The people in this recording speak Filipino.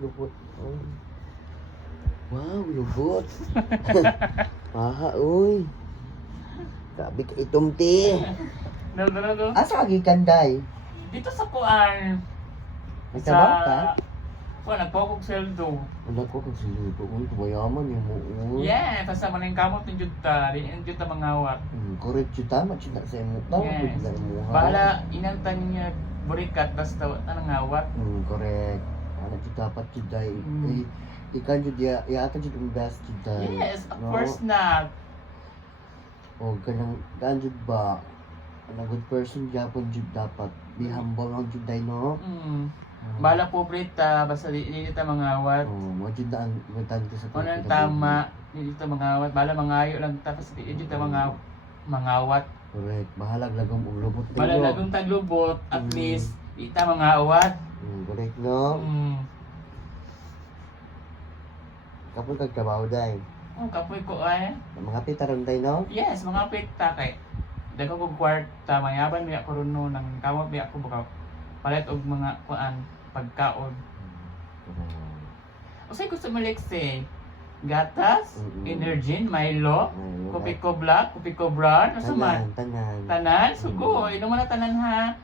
lubot. Oh. Wow, lubot. Aha, uy. Grabe ka itumti. No. Asa lagi kanday? Dito sa kuan. May trabaho ka? Kuan, nagpokog seldo. Wala ko kung sinuto ko. Tumayaman yung mo. Yeah, kasama na yung kamot ng juta. Di yung juta mangawat. Correct yun. Tama siya sa imo. Tama Yes. po sila imo. Bahala, inantan niya burikat, tas anong ngawat. Correct. Ano siya dapat siya dahil. Ikan siya, iatan siya yung best siya dahil. Yes, of course not. O ganang, gaan siya ba? Ano good person siya po siya dapat. Be humble lang siya dahil, no? Bahala po Brita, basta di dito mangawat. Mga siya daan, magdaan ko sa Kung ano yung tama, di dito mangawat. Bahala mangayo lang, tapos di dito mangawat. Correct. Mahalag lagong ulubot tayo. Bahala lagong taglubot, at least, di ta mangawat. Correct, no? Kapag kagtrabaho dahil. Kapoy ko ay. Mga pitaron tayo, no? Yes, mga pita kay. Daga ko kwarta, mayaban mi ako ron nang kamot mi ako baka palit og mga kuan pagkaon. Usay ko sa Malekse, gatas, Energin, Milo, kopi ko black, kopi ko brown, asa man? Tanan. Tanan, sugo, inuman na tanan ha.